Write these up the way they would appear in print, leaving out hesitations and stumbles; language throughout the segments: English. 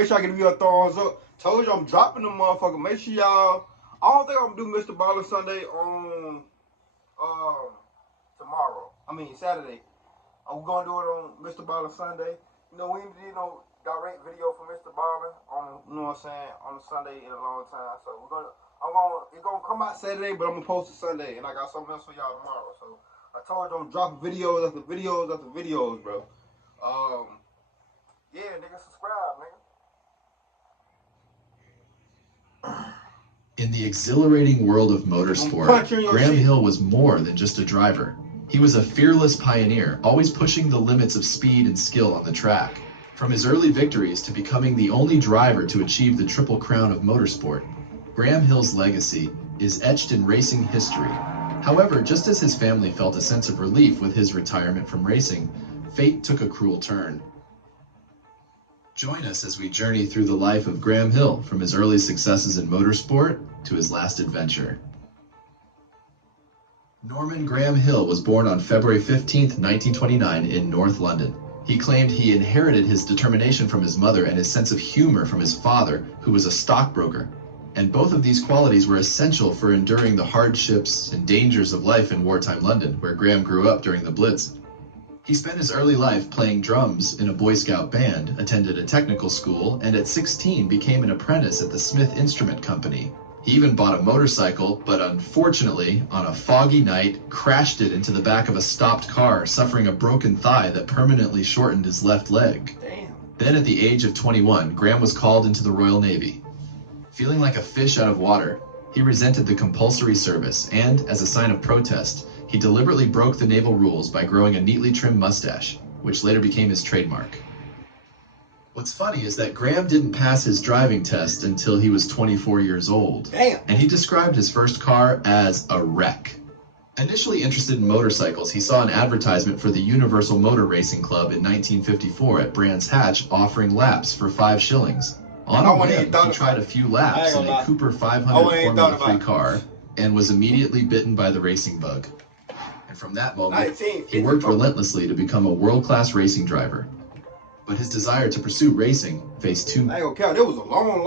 make sure I give you a thumbs up. Told you I'm dropping the motherfucker. Make sure y'all. I don't think I'm gonna do Mr. Baller Sunday on tomorrow. I mean Saturday. I'm gonna do it on Mr. Baller Sunday. You know, we did no direct video for Mr. Baller on, you know what I'm saying, on a Sunday in a long time. So it's gonna come out Saturday, but I'm gonna post it Sunday, and I got something else for y'all tomorrow. So I told you I'm dropping videos after videos after videos, bro. Yeah, nigga, subscribe, nigga. In the exhilarating world of motorsport, Graham Hill was more than just a driver. He was a fearless pioneer, always pushing the limits of speed and skill on the track. From his early victories to becoming the only driver to achieve the Triple Crown of motorsport, Graham Hill's legacy is etched in racing history. However, just as his family felt a sense of relief with his retirement from racing, fate took a cruel turn. Join us as we journey through the life of Graham Hill, from his early successes in motorsport to his last adventure. Norman Graham Hill was born on February 15, 1929 in North London. He claimed he inherited his determination from his mother and his sense of humor from his father, who was a stockbroker. And both of these qualities were essential for enduring the hardships and dangers of life in wartime London, where Graham grew up during the Blitz. He spent his early life playing drums in a Boy Scout band, attended a technical school, and at 16 became an apprentice at the Smith Instrument Company. He even bought a motorcycle, but unfortunately, on a foggy night, crashed it into the back of a stopped car, suffering a broken thigh that permanently shortened his left leg. Damn. Then at the age of 21, Graham was called into the Royal Navy. Feeling like a fish out of water, he resented the compulsory service and, as a sign of protest, he deliberately broke the naval rules by growing a neatly trimmed mustache, which later became his trademark. What's funny is that Graham didn't pass his driving test until he was 24 years old. Damn. And he described his first car as a wreck. Initially interested in motorcycles, he saw an advertisement for the Universal Motor Racing Club in 1954 at Brands Hatch offering laps for 5 shillings. On a whim, he tried a few laps in a Cooper 500 Formula 3 car and was immediately bitten by the racing bug. And from that moment, he worked relentlessly to become a world-class racing driver. But his desire to pursue racing faced two I ain't gonna count. It was a long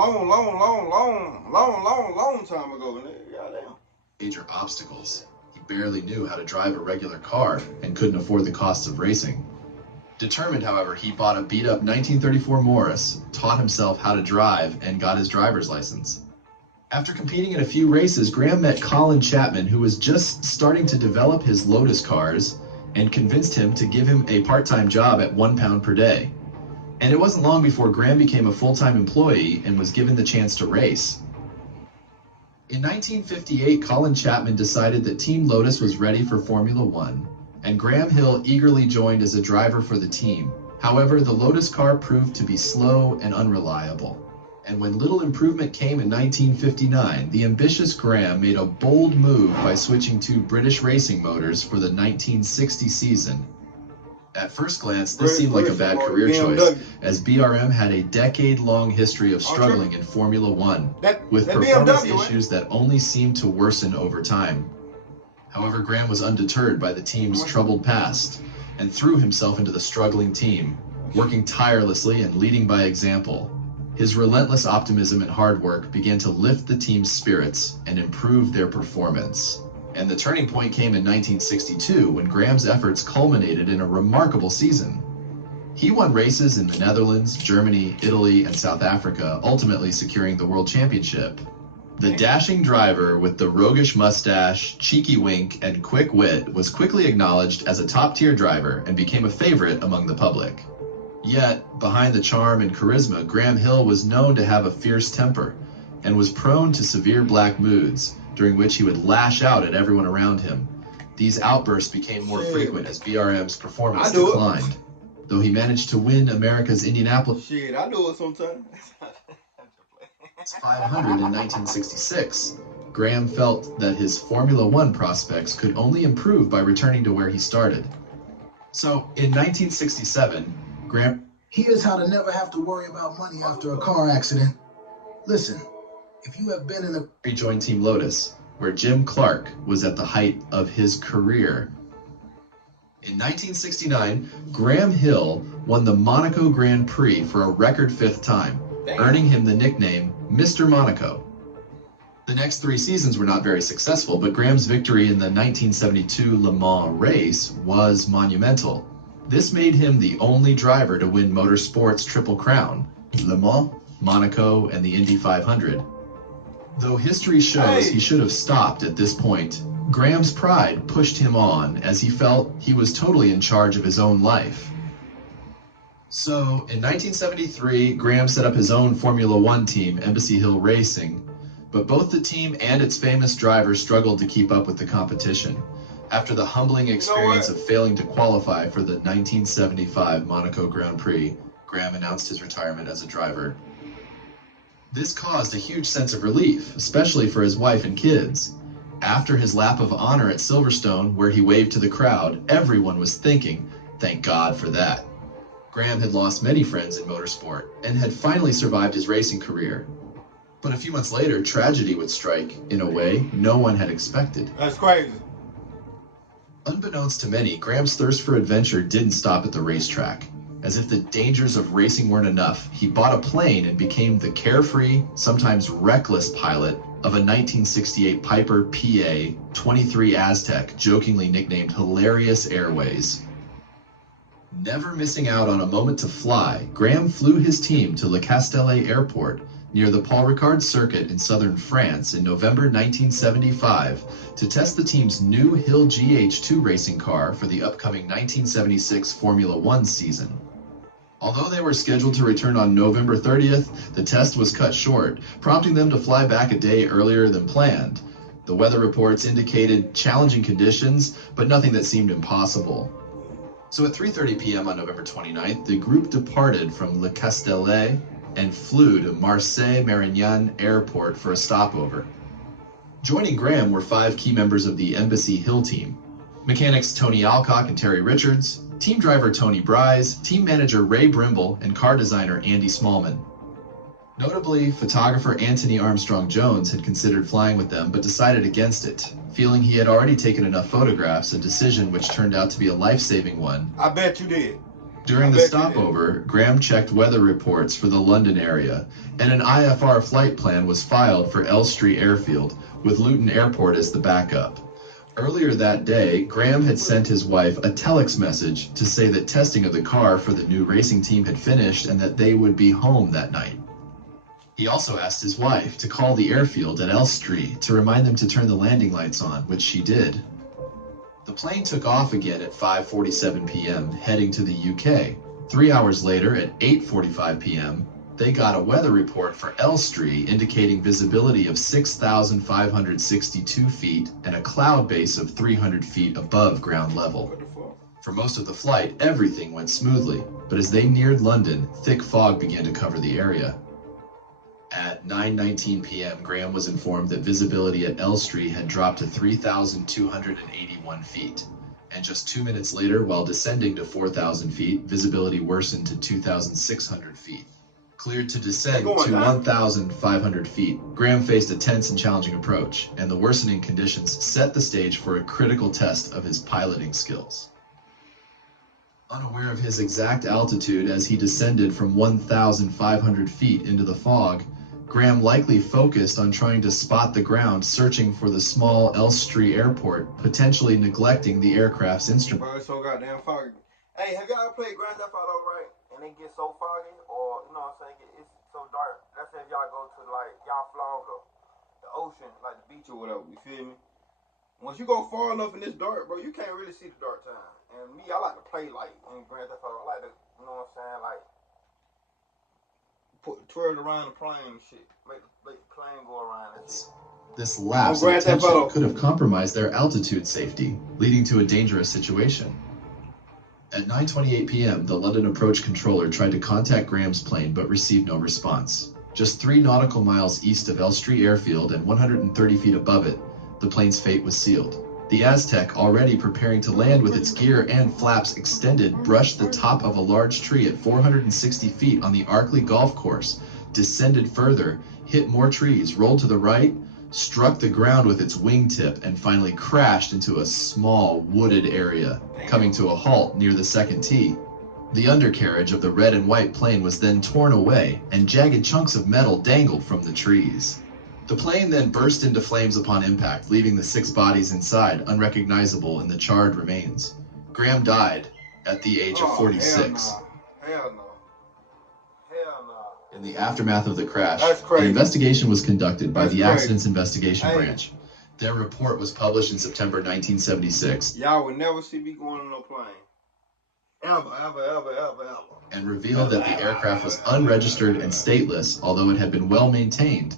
time ago. Goddamn. Major obstacles. He barely knew how to drive a regular car and couldn't afford the costs of racing. Determined, however, he bought a beat-up 1934 Morris, taught himself how to drive, and got his driver's license. After competing in a few races, Graham met Colin Chapman, who was just starting to develop his Lotus cars, and convinced him to give him a part-time job at £1 per day. And it wasn't long before Graham became a full-time employee and was given the chance to race. In 1958, Colin Chapman decided that Team Lotus was ready for Formula One, and Graham Hill eagerly joined as a driver for the team. However, the Lotus car proved to be slow and unreliable. And when little improvement came in 1959, the ambitious Graham made a bold move by switching to British racing motors for the 1960 season. At first glance, this seemed like a bad career choice, as BRM had a decade-long history of struggling in Formula One, with performance issues that only seemed to worsen over time. However, Graham was undeterred by the team's troubled past, and threw himself into the struggling team, working tirelessly and leading by example. His relentless optimism and hard work began to lift the team's spirits and improve their performance. And the turning point came in 1962, when Graham's efforts culminated in a remarkable season. He won races in the Netherlands, Germany, Italy, and South Africa, ultimately securing the World Championship. The dashing driver with the roguish mustache, cheeky wink, and quick wit was quickly acknowledged as a top-tier driver and became a favorite among the public. Yet, behind the charm and charisma, Graham Hill was known to have a fierce temper and was prone to severe black moods, during which he would lash out at everyone around him. These outbursts became more frequent as BRM's performance declined, though he managed to win America's Indianapolis 500 in 1966. Graham felt that his Formula One prospects could only improve by returning to where he started. So, in 1967, Graham... Here's how to never have to worry about money after a car accident. Listen, if you have been in a... rejoined Team Lotus, where Jim Clark was at the height of his career. In 1969, Graham Hill won the Monaco Grand Prix for a record 5th time, earning him the nickname Mr. Monaco. The next 3 seasons were not very successful, but Graham's victory in the 1972 Le Mans race was monumental. This made him the only driver to win motorsport's Triple Crown: Le Mans, Monaco, and the Indy 500. Though history shows he should have stopped at this point, Graham's pride pushed him on as he felt he was totally in charge of his own life. So, in 1973, Graham set up his own Formula One team, Embassy Hill Racing, but both the team and its famous driver struggled to keep up with the competition. After the humbling experience of failing to qualify for the 1975 Monaco Grand Prix, Graham announced his retirement as a driver. This caused a huge sense of relief, especially for his wife and kids. After his lap of honor at Silverstone, where he waved to the crowd, everyone was thinking, "Thank God for that." Graham had lost many friends in motorsport and had finally survived his racing career. But a few months later, tragedy would strike in a way no one had expected. That's crazy. Unbeknownst to many, Graham's thirst for adventure didn't stop at the racetrack. As if the dangers of racing weren't enough, he bought a plane and became the carefree, sometimes reckless pilot of a 1968 Piper PA-23 Aztec, jokingly nicknamed Hilarious Airways. Never missing out on a moment to fly, Graham flew his team to Le Castellet Airport near the Paul Ricard circuit in southern France in November 1975 to test the team's new Hill GH2 racing car for the upcoming 1976 Formula One season. Although they were scheduled to return on November 30th, the test was cut short, prompting them to fly back a day earlier than planned. The weather reports indicated challenging conditions, but nothing that seemed impossible. So at 3:30 p.m. on November 29th, the group departed from Le Castellet and flew to Marseille-Mérignac Airport for a stopover. Joining Graham were 5 key members of the Embassy Hill team: mechanics Tony Alcock and Terry Richards, team driver Tony Brise, team manager Ray Brimble, and car designer Andy Smallman. Notably, photographer Anthony Armstrong Jones had considered flying with them but decided against it, feeling he had already taken enough photographs, a decision which turned out to be a life-saving one. I bet you did. During the stopover, Graham checked weather reports for the London area, and an IFR flight plan was filed for Elstree Airfield, with Luton Airport as the backup. Earlier that day, Graham had sent his wife a telex message to say that testing of the car for the new racing team had finished and that they would be home that night. He also asked his wife to call the airfield at Elstree to remind them to turn the landing lights on, which she did. The plane took off again at 5:47 p.m., heading to the UK. 3 hours later, at 8:45 p.m., they got a weather report for Elstree indicating visibility of 6,562 feet and a cloud base of 300 feet above ground level. For most of the flight, everything went smoothly, but as they neared London, thick fog began to cover the area. At 9:19 p.m., Graham was informed that visibility at Elstree had dropped to 3,281 feet. And just 2 minutes later, while descending to 4,000 feet, visibility worsened to 2,600 feet. Cleared to descend to 1,500 feet, Graham faced a tense and challenging approach, and the worsening conditions set the stage for a critical test of his piloting skills. Unaware of his exact altitude as he descended from 1,500 feet into the fog, Graham likely focused on trying to spot the ground, searching for the small Elstree Airport, potentially neglecting the aircraft's instruments. Bro, it's so goddamn foggy. Hey, have y'all played Grand Theft Auto, right? And it gets so foggy, or, you know what I'm saying, it's so dark. Let's say if y'all go to, like, y'all fly over the ocean, like the beach or whatever, you feel me? Once you go far enough in this dark, bro, you can't really see the dark time. And me, I like to play, like, in Grand Theft Auto. I like to, you know what I'm saying, like, twirl around the plane and shit. Make the plane go around and shit. This lapse of attention could have compromised their altitude safety, leading to a dangerous situation. At 9:28 p.m., the London approach controller tried to contact Graham's plane but received no response. Just 3 nautical miles east of Elstree Airfield and 130 feet above it, the plane's fate was sealed. The Aztec, already preparing to land with its gear and flaps extended, brushed the top of a large tree at 460 feet on the Arkley Golf Course, descended further, hit more trees, rolled to the right, struck the ground with its wingtip, and finally crashed into a small wooded area, coming to a halt near the second tee. The undercarriage of the red and white plane was then torn away, and jagged chunks of metal dangled from the trees. The plane then burst into flames upon impact, leaving the 6 bodies inside unrecognizable in the charred remains. Graham died at the age of 46. Hell no. Hell no. In the aftermath of the crash, That's an crazy. investigation was conducted by That's the crazy. Accidents Investigation Hey. Branch. Their report was published in September 1976. Y'all would never see me going on no plane. Ever. And revealed that the aircraft was unregistered and stateless, although it had been well maintained.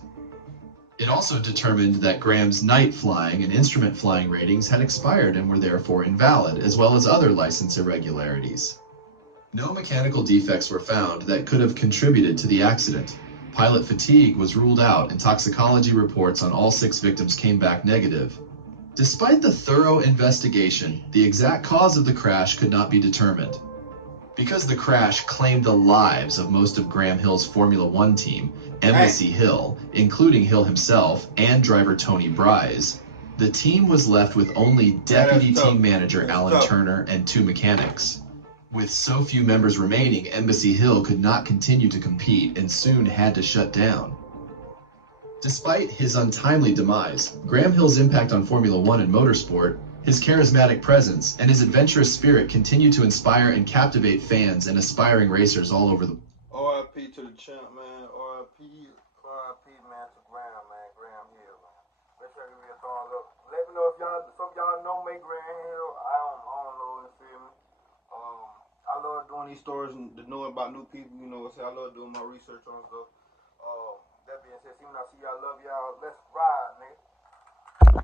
It also determined that Graham's night flying and instrument flying ratings had expired and were therefore invalid, as well as other license irregularities. No mechanical defects were found that could have contributed to the accident. Pilot fatigue was ruled out, and toxicology reports on all 6 victims came back negative. Despite the thorough investigation, the exact cause of the crash could not be determined. Because the crash claimed the lives of most of Graham Hill's Formula One team, Embassy Hill, including Hill himself and driver Tony Bryce, the team was left with only deputy team manager Alan Turner and 2 mechanics. With so few members remaining, Embassy Hill could not continue to compete and soon had to shut down. Despite his untimely demise, Graham Hill's impact on Formula One and motorsport, his charismatic presence, and his adventurous spirit continue to inspire and captivate fans and aspiring racers all over the... R.I.P. to the champ, man. R.I.P. man, to Graham, man. Graham Hill, man. Make sure you give me a thumbs up. Let me know if some of y'all know me, Graham Hill. I don't know, you feel me? I love doing these stories and knowing about new people, you know what I'm saying? I love doing my research on stuff. That being said, see when I see y'all, love y'all. Let's ride.